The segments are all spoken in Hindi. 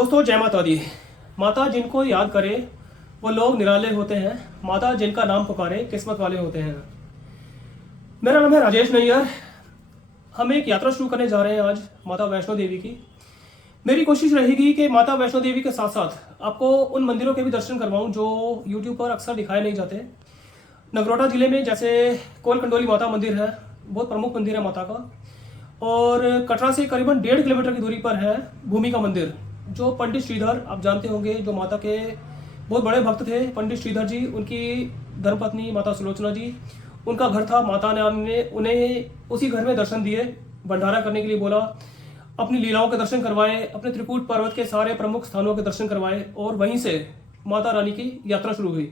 दोस्तों जय माता दी। माता जिनको याद करे वो लोग निराले होते हैं। माता जिनका नाम पुकारे किस्मत वाले होते हैं। मेरा नाम है राजेश नैयर। हम एक यात्रा शुरू करने जा रहे हैं आज माता वैष्णो देवी की। मेरी कोशिश रहेगी कि माता वैष्णो देवी के साथ साथ आपको उन मंदिरों के भी दर्शन करवाऊं जो यूट्यूब पर अक्सर दिखाए नहीं जाते। नगरोटा जिले में जैसे कोल कंडोली माता मंदिर है, बहुत प्रमुख मंदिर है माता का। और कटरा से करीबन 1.5 किलोमीटर की दूरी पर है भूमि का मंदिर, जो पंडित श्रीधर, आप जानते होंगे, जो माता के बहुत बड़े भक्त थे। पंडित श्रीधर जी, उनकी धर्मपत्नी माता सुलोचना जी, उनका घर था। माता ने उन्हें उसी घर में दर्शन दिए, भंडारा करने के लिए बोला, अपनी लीलाओं के दर्शन करवाए, अपने त्रिकूट पर्वत के सारे प्रमुख स्थानों के दर्शन करवाए और वहीं से माता रानी की यात्रा शुरू हुई।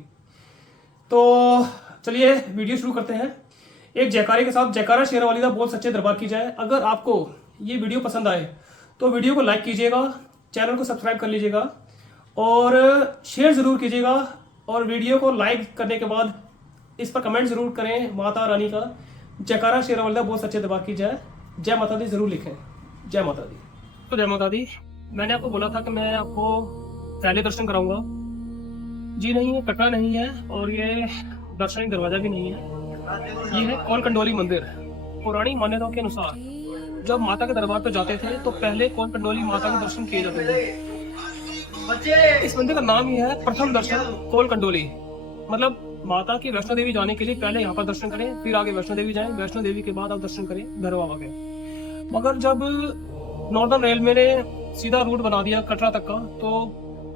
तो चलिए वीडियो शुरू करते हैं। एक जयकारे के साथ जयकारा शेरावाली दा बोल सच्चे दरबार की जाए। अगर आपको ये वीडियो पसंद आए तो वीडियो को लाइक कीजिएगा, चैनल को सब्सक्राइब कर लीजिएगा और शेयर ज़रूर कीजिएगा। और वीडियो को लाइक करने के बाद इस पर कमेंट ज़रूर करें, माता रानी का जयकारा शेरावाली दा बोल सच्चे दरबार की जाए, जय माता दी ज़रूर लिखें। जय माता दी। तो जय माता दी। मैंने आपको बोला था कि मैं आपको पहले दर्शन कराऊंगा। जी नहीं, ये कटरा नहीं है और ये दर्शनी दरवाजा भी नहीं है। ये है कोल कंडोली मंदिर। पुरानी मान्यताओं के अनुसार जब माता के दरबार पर जाते थे तो पहले कोल कंडोली माता के दर्शन किए जाते थे। इस मंदिर का नाम ही है प्रथम दर्शन कोल कंडोली। मतलब माता की वैष्णो देवी जाने के लिए पहले यहाँ पर दर्शन करें, फिर आगे वैष्णो देवी जाएं, वैष्णो देवी के बाद आप दर्शन करें भैरव बाबा के। मगर जब नॉर्दर्न रेलवे ने सीधा रूट बना दिया कटरा तक का, तो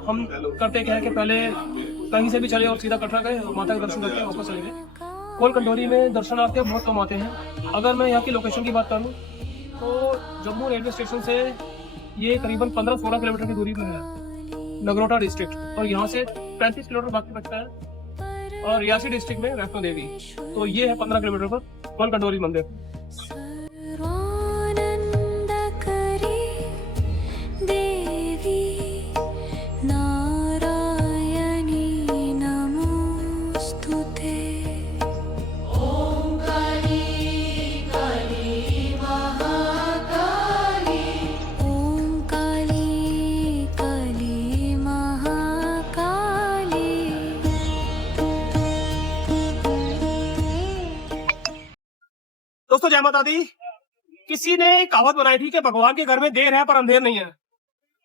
हम करते क्या है कि पहले कहीं से भी चले और सीधा कटरा गए और माता के दर्शन करके वापस चले गए। कोल कंडोली में दर्शनार्थी बहुत कम आते हैं। अगर मैं यहाँ की लोकेशन की बात करूँ तो जम्मू रेलवे स्टेशन से ये करीबन 15-16 किलोमीटर की दूरी पर है नगरोटा डिस्ट्रिक्ट, और यहाँ से 35 किलोमीटर बाकी बचता है। और रियासी डिस्ट्रिक्ट में वैष्णो देवी, तो ये है 15 किलोमीटर पर कोल कंडोली मंदिर। दोस्तों जय माता दी। किसी ने कहावत बनाई थी कि भगवान के घर में देर है पर अंधेर नहीं है।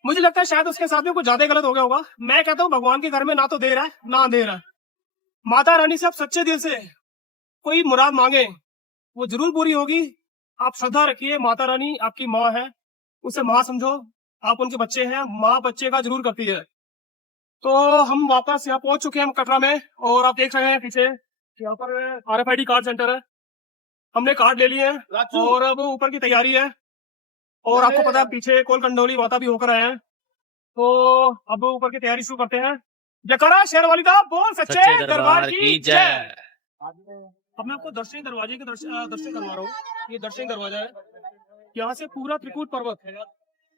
मुझे लगता है शायद उसके साथ में कुछ ज्यादा गलत हो गया होगा। मैं कहता हूँ भगवान के घर में ना तो देर है ना अंधेर है। माता रानी से आप सच्चे दिल से कोई मुराद मांगे वो जरूर पूरी होगी। आप श्रद्धा रखिए, माता रानी आपकी माँ है, उसे माँ समझो। आप उनके बच्चे हैं, माँ बच्चे का जरूर करती है। तो हम वापस यहाँ पहुंच चुके हैं, हम कटरा में, और आप देख रहे हैं पीछे यहाँ पर RFID कार्ड सेंटर है। हमने कार्ड ले लिए हैं और अब ऊपर की तैयारी है। और आपको पता है पीछे कोल कंडोली माता भी होकर आए हैं, तो अब ऊपर की तैयारी शुरू करते हैं। जयकारा शेरावाली दा बोल सच्चे दरबार की जय। अब मैं आपको दर्शनी दरवाजे के दर्शन करवा रहा हूँ। ये दर्शनी दरवाजा है, यहाँ से पूरा त्रिकूट पर्वत है,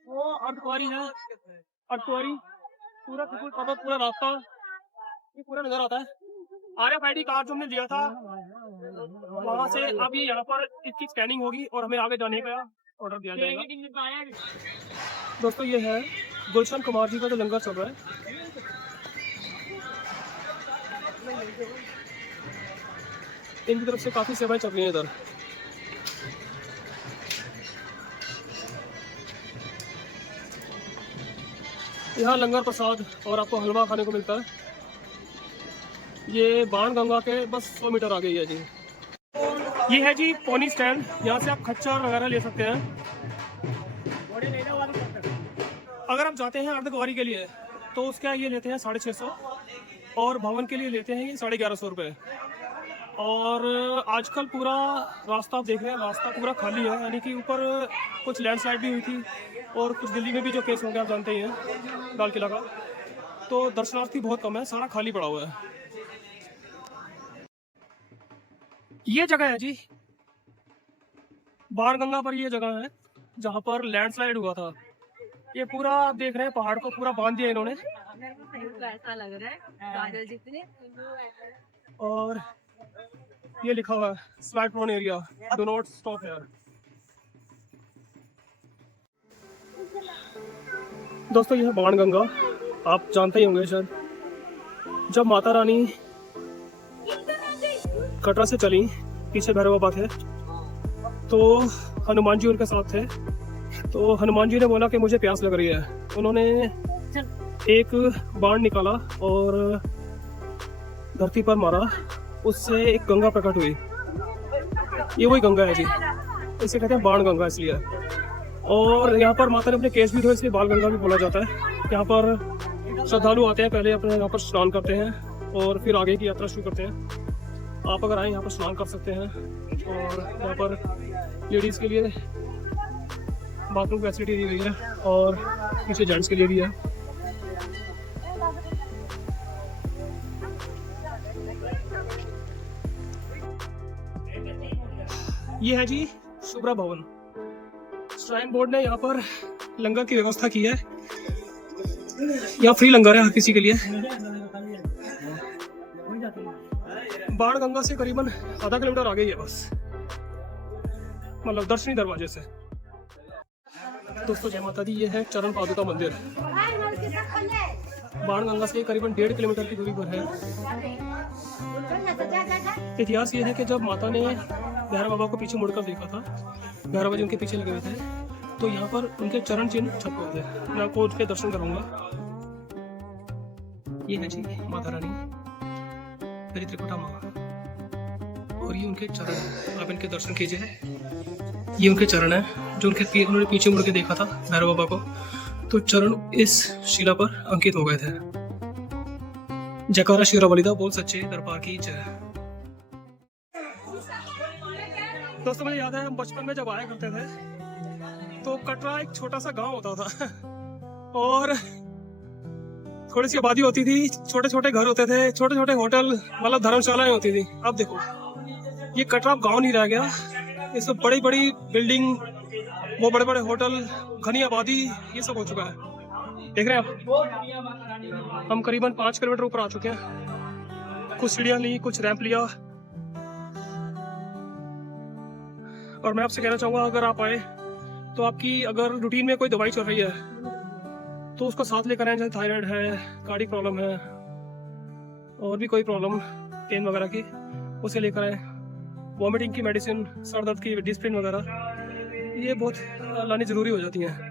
वो अर्धकुंवारी है, अर्धकुंवारी, पूरा त्रिकूट पर्वत, पूरा रास्ता, ये पूरा नजर आता है। RFID कार्ड जो हमने लिया था वहाँ से अब ये यहाँ पर इसकी स्कैनिंग होगी और हमें आगे जाने का ऑर्डर दिया जाएगा। दोस्तों ये है गुलशन कुमार जी का जो लंगर चल रहा है। इनकी तरफ से काफी सेवाएं चल रही हैं इधर। यहाँ लंगर प्रसाद और आपको हलवा खाने को मिलता है। ये बाण गंगा के बस 100 मीटर आगे ही है जी। ये है जी पोनी स्टैंड, यहाँ से आप खच्चर वगैरह ले सकते हैं। अगर आप जाते हैं अर्धकुंवारी के लिए तो उसका ये लेते हैं 650, और भवन के लिए लेते हैं ये 1150 रुपये। और आजकल पूरा रास्ता आप देख रहे हैं, रास्ता पूरा खाली है, यानी कि ऊपर कुछ लैंडस्लाइड भी हुई थी और कुछ दिल्ली में भी जो केस हो गया आप जानते ही हैं, लाल किला का। तो दर्शनार्थी बहुत कम है, सारा खाली पड़ा हुआ है। ये जगह है जी बाणगंगा पर, ये जगह है जहाँ पर लैंडस्लाइड हुआ था। ये पूरा आप देख रहे हैं, पहाड़ को पूरा बांध दिया इन्होंने। ऐसा लग रहा है बादल जितने। और ये लिखा हुआ है slide prone area, do not stop here. दोस्तों यह है बाण गंगा, आप जानते ही होंगे शायद। जब माता रानी कटरा से चली, पीछे भैरव बाबा थे, तो हनुमान जी उनके साथ थे। तो हनुमान जी ने बोला कि मुझे प्यास लग रही है। उन्होंने एक बाण निकाला और धरती पर मारा, उससे एक गंगा प्रकट हुई। ये वही गंगा है जी, इसे कहते हैं बाण गंगा इसलिए। और यहाँ पर माता ने अपने केस भी धोए, इसलिए बाल गंगा भी बोला जाता है। यहाँ पर श्रद्धालु आते हैं, पहले अपने यहाँ पर स्नान करते हैं और फिर आगे की यात्रा शुरू करते हैं। आप अगर आए यहाँ पर स्नान कर सकते हैं। और यहाँ पर लेडीज़ के लिए बाथरूम फैसिलिटी दी गई है और पीछे जेंट्स के लिए भी है। ये है जी शुभ्रा भवन। श्राइन बोर्ड ने यहाँ पर लंगर की व्यवस्था की है। यहाँ फ्री लंगर है हर किसी के लिए। बाण गंगा से करीबन आधा किलोमीटर आगे ही है बस, मतलब दर्शनी दरवाजे से। दोस्तों जय माता दी, ये है चरण पादुका मंदिर। बाण गंगा से करीबन 1.5 किलोमीटर की दूरी पर है। इतिहास ये है कि जब माता ने भैरव बाबा को पीछे मुड़कर देखा था, भैरव बाबा जी उनके पीछे लगे हुए थे, तो यहाँ पर उनके चरण चिन्ह छप गए थे। मैं आपको उनके दर्शन कराऊंगा। ये है जी माता रानी मेरी त्रिकुटा माँ, और ये उनके चरण, आप इनके दर्शन कीजिए। ये उनके चरण है जो उन्होंने पीछे मुड़ के देखा था भैरव बाबा को, तो चरण इस शिला पर अंकित हो गए थे। जयकारा शेरा बलिदा बोल सच्चे दरबार की जय। दोस्तों मुझे याद है हम बचपन में जब आया करते थे तो कटरा एक छोटा सा गांव होता था और थोड़ी सी आबादी होती थी, छोटे छोटे घर होते थे, छोटे छोटे होटल मतलब धर्मशालाएं होती थी। अब देखो ये कटरा गांव नहीं रह गया, इसमें बड़ी बड़ी बिल्डिंग, वो बड़े बड़े होटल, घनी आबादी, ये सब हो चुका है। देख रहे हैं आप, हम करीबन 5 किलोमीटर ऊपर आ चुके हैं। कुछ सीढ़ियां ली, कुछ रैंप लिया। और मैं आपसे कहना चाहूँगा अगर आप आए तो आपकी अगर रूटीन में कोई दवाई चल रही है तो उसको साथ लेकर आए, जैसे थायराइड है, कार्डिक प्रॉब्लम है और भी कोई प्रॉब्लम पेन वगैरह की, उसे लेकर आए। वॉमिटिंग की मेडिसिन, सर दर्द की डिस्प्रिन वगैरह, ये बहुत लानी ज़रूरी हो जाती हैं।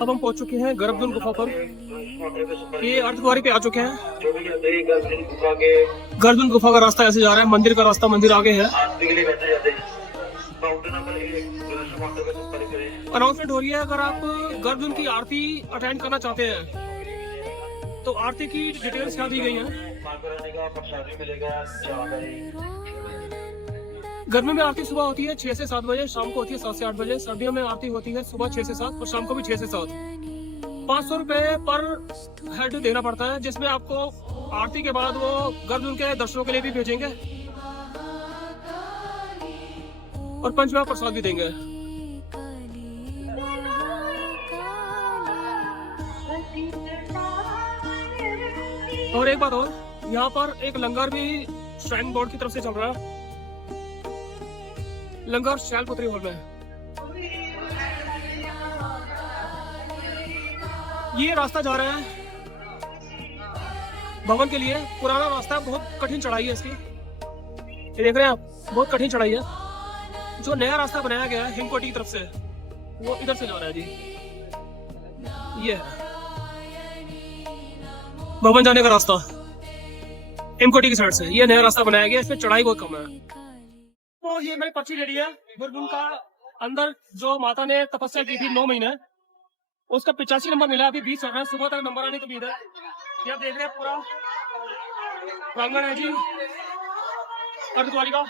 अब हम पहुंच चुके हैं गर्भगुन गुफा पर। ये अर्धकुंवारी पे आ चुके हैं। गर्भगुन गुफा का रास्ता ऐसे जा रहा है, मंदिर का रास्ता मंदिर आगे है। अनाउंसमेंट हो रही है, अगर आप गर्भगुन की आरती अटेंड करना चाहते हैं तो आरती की डिटेल्स यहाँ दी गई हैं। गर्मी में आरती सुबह होती है 6 से 7 बजे, शाम को होती है 7 से 8 बजे। सर्दियों में आरती होती है सुबह 6 से 7 और शाम को भी 6 से 7। 500 रुपये पर हेड देना पड़ता है, जिसमें आपको आरती के बाद वो गर्भगुन के दर्शनों के लिए भी भेजेंगे और पंचमेवा प्रसाद भी देंगे। और एक बात और, यहाँ पर एक लंगर भी श्राइन बोर्ड की तरफ से चल रहा है। लंगर शैलपुत्री हॉल में। ये रास्ता जा रहा है भवन के लिए। पुराना रास्ता है, बहुत कठिन चढ़ाई है इसकी, ये देख रहे हैं आप, बहुत कठिन चढ़ाई है। जो नया रास्ता बनाया गया है हिमकोटी की तरफ से, वो इधर से जा रहा है जी। ये है भवन जाने का रास्ता हिमकोटी की साइड से। ये नया रास्ता बनाया गया, इसमें चढ़ाई बहुत कम है। तो ये मेरी पर्ची रेडी है। गुरगुन का अंदर जो माता ने तपस्या की थी 9 महीने, उसका 85 नंबर मिला, अभी 20 चल रहा है, सुबह तक नंबर आने की उम्मीद है। ये आप देख रहे हैं पूरा प्रांगण है जी अर्धकुंवारी का।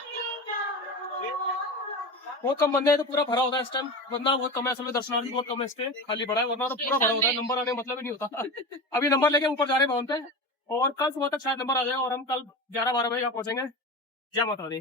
बहुत कम बंदे हैं तो पूरा भरा होता है इस टाइम, बंदा बहुत कम है असल में, दर्शनार्थी बहुत कम है, इस पे खाली भरा है, वरना तो पूरा भरा होता है, नंबर आने का मतलब ही नहीं होता। अभी नंबर लेके ऊपर जा रहे हैं भवन पे, और कल सुबह तक शायद नंबर आ जाए और हम कल 11-12 बजे यहाँ पहुंचेंगे। जय माता दी।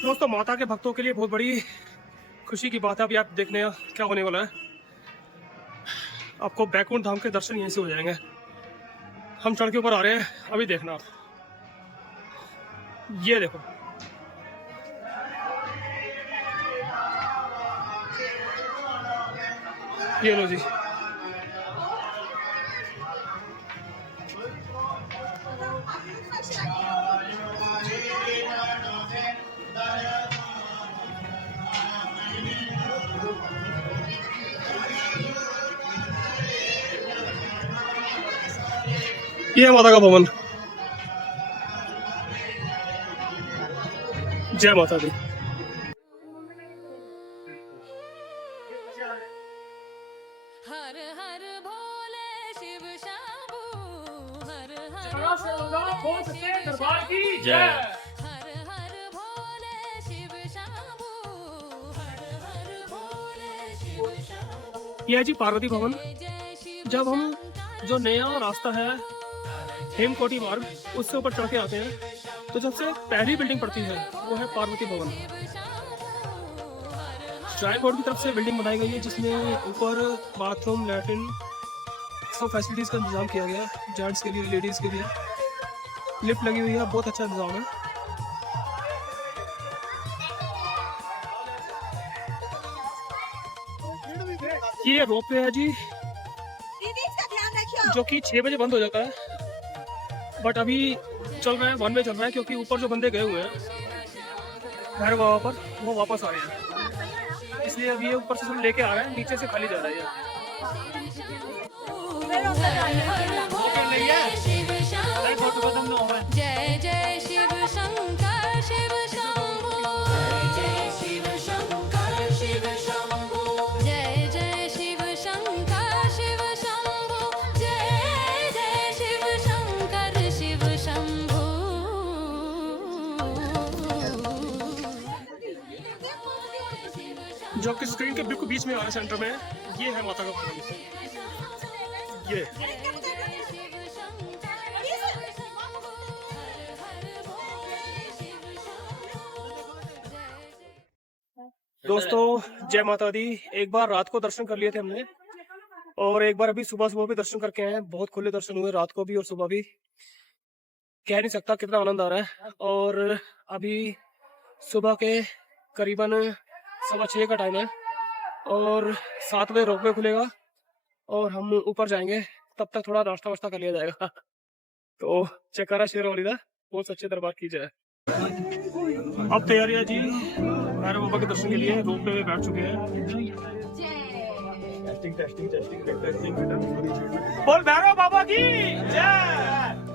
दोस्तों माता के भक्तों के लिए बहुत बड़ी खुशी की बात है, अभी आप देखने क्या होने वाला है। आपको बैकुंठ धाम के दर्शन यहीं से हो जाएंगे। हम चढ़ के ऊपर आ रहे हैं, अभी देखना आप, ये देखो ये लो जी। ये है माता का भवन। जय माता दी। हर हर भोले शिव शंभू, हर हर दरबार की जय। हर हर भोले शिव शंभू, हर हर भोले शिव शंभू। ये है जी पार्वती भवन। जय शिव जब हम जो नया रास्ता है हेमकोटी मार्ग उससे ऊपर चढ़ के आते हैं तो सबसे पहली बिल्डिंग पड़ती है वो है पार्वती भवन। ट्राई बोर्ड की तरफ से बिल्डिंग बनाई गई है जिसमें ऊपर बाथरूम, लैट्रिन, सब फैसिलिटीज़ का इंतजाम किया गया है, जेंट्स के लिए, लेडीज़ के लिए। लिफ्ट लगी हुई है, बहुत अच्छा इंतजाम है। ये रोपवे है जी जो कि 6 बजे बंद हो जाता है, बट अभी चल रहा है, 1 में चल रहा है, क्योंकि ऊपर जो बंदे गए हुए हैं भैरव बाबा पर वो वापस आ रहे हैं, इसलिए अभी ये ऊपर से सब लेके आ रहे हैं, नीचे से खाली जा रहा है ये। जय जय शिव शंकर शिव शंभू, जय शिव शंकर शिव शंभू, जय जय शिव शंकर शिव शंभू, जय जय शिव शंकर शिव शंभू। जो आपके स्क्रीन के बिल्कुल बीच में आ रहा है सेंटर में, ये है माता का भवन। ये दोस्तों जय माता दी। एक बार रात को दर्शन कर लिए थे हमने, और एक बार अभी सुबह सुबह भी दर्शन करके आए हैं। बहुत खुले दर्शन हुए रात को भी और सुबह भी, कह नहीं सकता कितना आनंद आ रहा है। और अभी सुबह के करीबन 6:15 का टाइम है और 7 बजे रोपवे खुलेगा और हम ऊपर जाएंगे, तब तक थोड़ा नाश्ता वाश्ता कर लिया जाएगा। तो चकारा शेर वाली बहुत सच्चे दरबार की जय। अब तैयारियां जी भैरव बाबा के दर्शन के लिए रोपवे में बैठ चुके हैं। बोल भैरव बाबा की जय।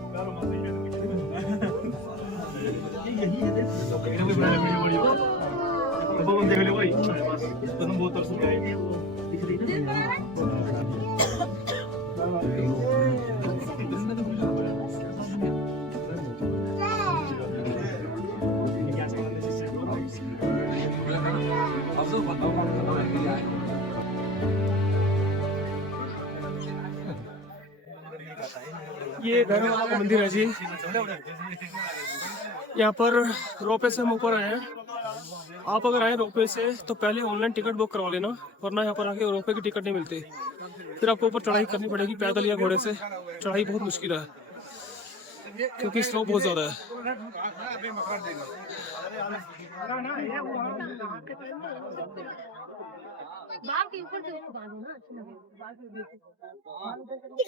ये भैरव बाबा का मंदिर है जी। यहाँ पर रोपवे से हम ऊपर आए हैं। आप अगर आए रोपवे से तो पहले ऑनलाइन टिकट बुक करवा लेना, वरना यहाँ पर आके रोपवे की टिकट नहीं मिलती। फिर आपको ऊपर चढ़ाई करनी पड़ेगी पैदल या घोड़े से। चढ़ाई बहुत मुश्किल है क्योंकि स्लो बहुत ज़्यादा है।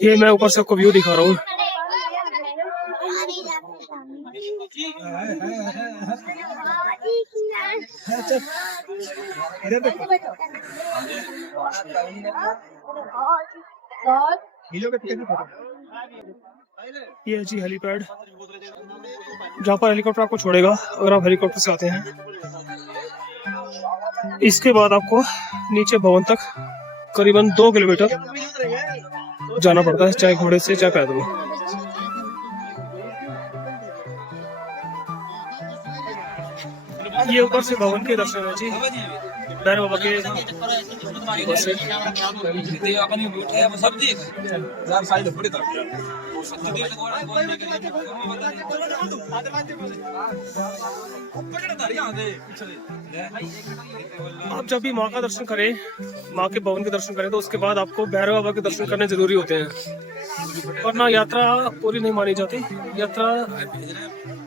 ये मैं ऊपर से आपको व्यू दिखा रहा हूँ। ये है जी हेलीपैड, जहाँ पर हेलीकॉप्टर आपको छोड़ेगा अगर आप हेलीकॉप्टर से आते हैं। इसके बाद आपको नीचे भवन तक करीबन 2 किलोमीटर जाना पड़ता है, चाहे घोड़े से चाहे पैदल। ये ऊपर से भवन के दर्शन है जी, भैरव बाबा के ऊपर से। आप जब भी माँ का दर्शन करें, माँ के भवन के दर्शन करें, तो उसके बाद आपको भैरव बाबा के दर्शन करने जरूरी होते हैं, वरना यात्रा पूरी नहीं मानी जाती। यात्रा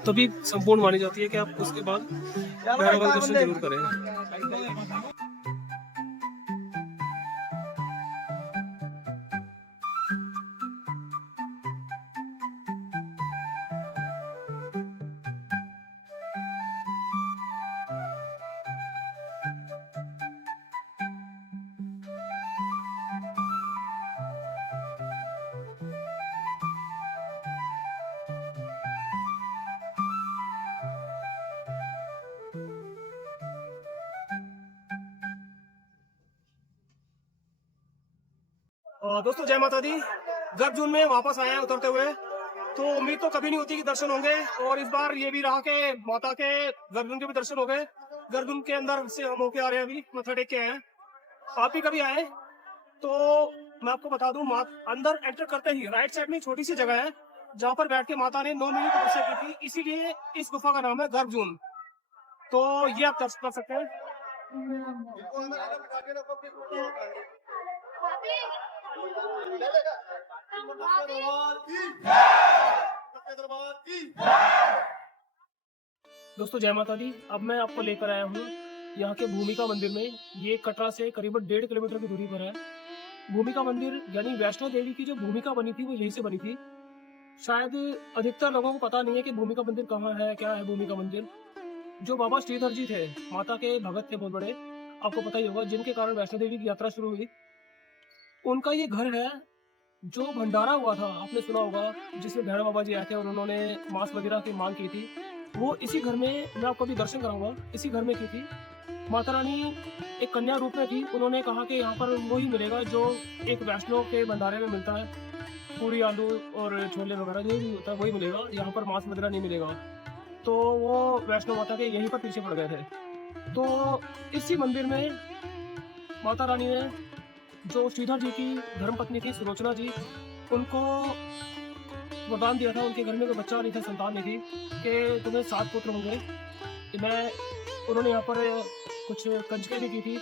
तभी संपूर्ण मानी जाती है कि आप उसके बाद भैरव बाबा के दर्शन जरूर करें। दोस्तों जय माता दी। गर्भजून में वापस आए हैं उतरते हुए, तो उम्मीद तो कभी नहीं होती कि दर्शन होंगे, और इस बार ये भी रहा कि माता के गर्भजून के भी दर्शन हो गए। गर्भजून के अंदर से हम होके आ रहे हैं, अभी मत्था टेक के आए हैं। आप भी कभी आए तो मैं आपको बता दूं, अंदर एंटर करते ही राइट साइड में छोटी सी जगह है जहाँ पर बैठ के माता ने 9 महीने तपस्या की थी, इसीलिए इस गुफा का नाम है गर्भजून। तो ये आप दर्शन कर सकते हैं। दोस्तों जय माता दी। अब मैं आपको लेकर आया हूँ यहाँ के भूमिका मंदिर में। ये कटरा से करीबन 1.5 किलोमीटर की दूरी पर है। भूमिका मंदिर यानी वैष्णो देवी की जो भूमिका बनी थी वो यहीं से बनी थी। शायद अधिकतर लोगों को पता नहीं है कि भूमिका मंदिर कहाँ है, क्या है भूमिका मंदिर। जो बाबा श्रीधर जी थे, माता के भगत थे बहुत बड़े, आपको पता ही होगा, जिनके कारण वैष्णो देवी की यात्रा शुरू हुई, उनका ये घर है। जो भंडारा हुआ था आपने सुना होगा, जिसमें भैरव बाबा जी आए थे और उन्होंने मांस वगैरह की मांग की थी, वो इसी घर में, मैं आपको अभी दर्शन कराऊंगा, इसी घर में की थी। माता रानी एक कन्या रूप में थी। उन्होंने कहा कि यहाँ पर वही मिलेगा जो एक वैष्णव के भंडारे में मिलता है, पूरी आलू और छोले वगैरह जो भी होता है वही मिलेगा, यहाँ पर मांस वगैरह नहीं मिलेगा। तो वो वैष्णव माता के यहीं पर पीछे पड़ गए थे। तो इसी मंदिर में माता रानी ने जो श्रीधर जी की धर्मपत्नी थी सुलोचना जी, उनको वरदान दिया था, उनके घर में कोई बच्चा नहीं था, संतान नहीं थी, कि तुम्हें 7 पुत्र होंगे। उन्होंने यहाँ पर कुछ कंजकें भी की थी,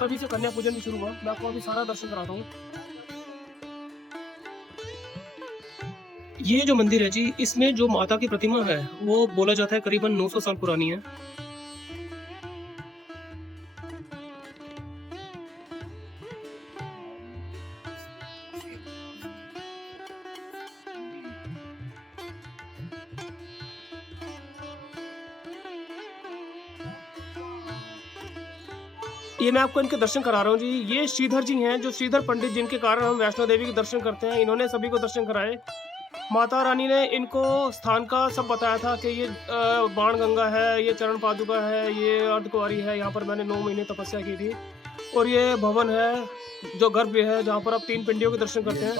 तभी से कन्या पूजन भी शुरू हुआ। मैं आपको अभी सारा दर्शन कराता हूँ। ये जो मंदिर है जी, इसमें जो माता की प्रतिमा है वो बोला जाता है करीबन 900 साल पुरानी है। ये मैं आपको इनके दर्शन करा रहा हूँ जी। ये श्रीधर जी हैं, जो श्रीधर पंडित, जिनके कारण हम वैष्णो देवी के दर्शन करते हैं। इन्होंने सभी को दर्शन कराए। माता रानी ने इनको स्थान का सब बताया था कि ये बाण गंगा है, ये चरण पादुका है, ये अर्धकुंवारी है, यहाँ पर मैंने 9 महीने तपस्या की थी, और ये भवन है जो गर्भ है, जहाँ पर आप 3 पिंडियों के दर्शन करते हैं।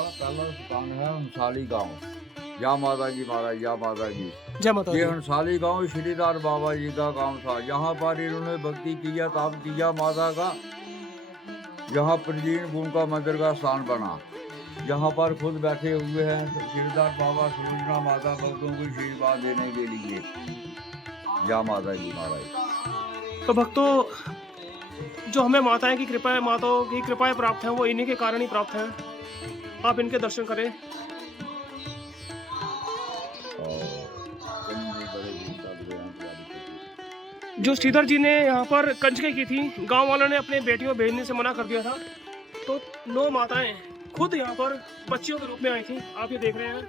या माता की महाराज, या माता की जय माता। ये हंसाली गांव श्रीधर बाबा जी का गांव था। यहाँ पर इन्होंने भक्ति किया, ताप किया माता का। यहाँ प्राचीन भूमिका मंदिर का स्थान बना। यहाँ पर खुद बैठे हुए हैं श्रीधर बाबा सुलोचना माता भक्तों को आशीर्वाद देने के लिए। या माता की महाराज। तो भक्तों, जो हमें माताएं की कृपा, माताओं की कृपाएं प्राप्त हैं, वो इन्हीं के कारण ही प्राप्त हैं। आप इनके दर्शन करें। जो श्रीधर जी ने यहाँ पर कंजकें की थी, गांव वालों ने अपने बेटियों भेजने से मना कर दिया था, तो 9 माताएं खुद यहाँ पर बच्चियों के रूप में आई थी। आप ये देख रहे हैं,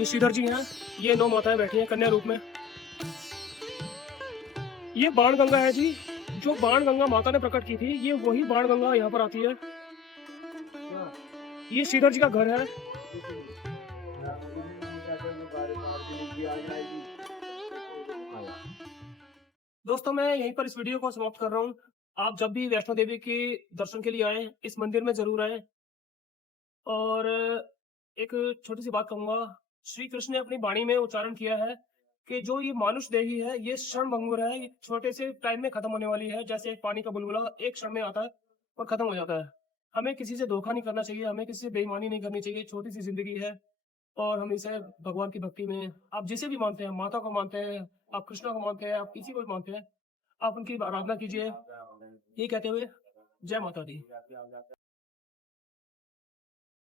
ये श्रीधर जी हैं, ये 9 माताएं बैठी हैं कन्या रूप में। ये बाण गंगा है जी, जो बाण गंगा माता ने प्रकट की थी, ये वही बाण गंगा यहाँ पर आती है। ये श्रीधर जी का घर है। दोस्तों, मैं यहीं पर इस वीडियो को समाप्त कर रहा हूँ। आप जब भी वैष्णो देवी के दर्शन के लिए आए, इस मंदिर में जरूर आए। और एक छोटी सी बात कहूंगा, श्री कृष्ण ने अपनी वाणी में उच्चारण किया है कि जो ये मानुष देही है, ये क्षण भंगुर है, ये छोटे से टाइम में खत्म होने वाली है। जैसे एक पानी का बुलबुला एक क्षण में आता है और खत्म हो जाता है। हमें किसी से धोखा नहीं करना चाहिए, हमें किसी से बेईमानी नहीं करनी चाहिए। छोटी सी जिंदगी है और हम इसे भगवान की भक्ति में, आप जिसे भी मानते हैं, माता को मानते हैं, आप कृष्णा को मानते हैं, आप किसी को भी मानते हैं, आप उनकी आराधना कीजिए। ये कहते हुए जय माता दी।